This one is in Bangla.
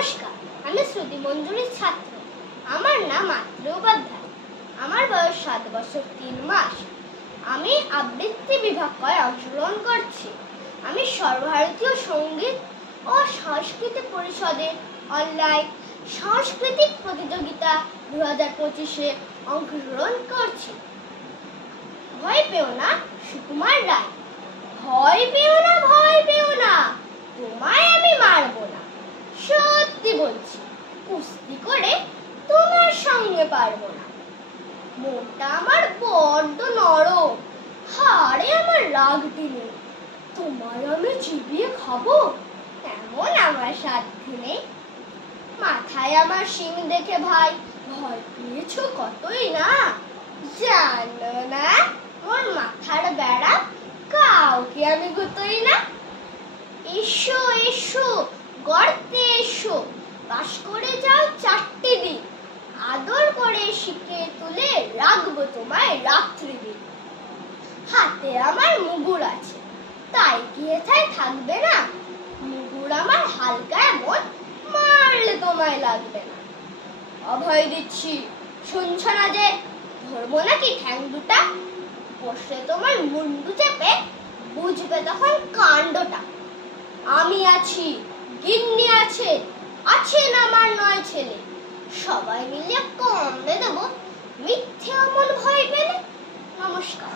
নমস্কার, আমি শ্রুতি মঞ্জুরির ছাত্র। আমার নাম মাতৃ উপাধ্যায়। আমার বয়স 7 বছর 3 মাস। আমি আবৃত্তি বিভাগ অংশগ্রহণ করছি। আমি সর্বভারতীয় সঙ্গীত ও সংস্কৃতি পরিষদের অনলাইন সাংস্কৃতিক প্রতিযোগিতা 2025-এ অংশগ্রহণ করছি। ভয় পেও না, সুকুমার রায়। ভয় পেও না, ভয় পেও না, তোমায় আমি মারবো না। সত্যি বলছি, কুস্তি করে তোমার সঙ্গে পারবো না। মনটা আমার বড্ড নরম, হাড়ে আমার রাগটি নেই। তোমায় আমি চিবিয়ে খাবো এমন আমার সাধ্য নেই। মাথায় আমার শিং দেখে ভাই ভয় পেয়েছো কতই না। জানো না মোর মাথার বেড়া কাউকে আমি গুতোই না। এসো এসো, গর্তে এসো, বাস করে যাও 4টে দিন। আদর করে শিখে তুলে রাখবো তোমায় রাত্রি দিন। হাতে আমার মুগুর আছে, তাই কি এথায় থাকবে না? মুগুর আমার হালকা এমন, মারলে তোমায় লাগবে না। অভয় দিচ্ছি, শুনছ না যে? ধরবো নাকি ঠ্যাং দুটা? বসে তোমার মুন্ডু চেপে বুঝবে তখন কাণ্ডটা। আমি আছি, গিন্নি আছে, আছেন আমার 9 ছেলে। সবাই মিলে কামড়ে দেবো মিথ্যে অমন ভয় পেলে। নমস্কার।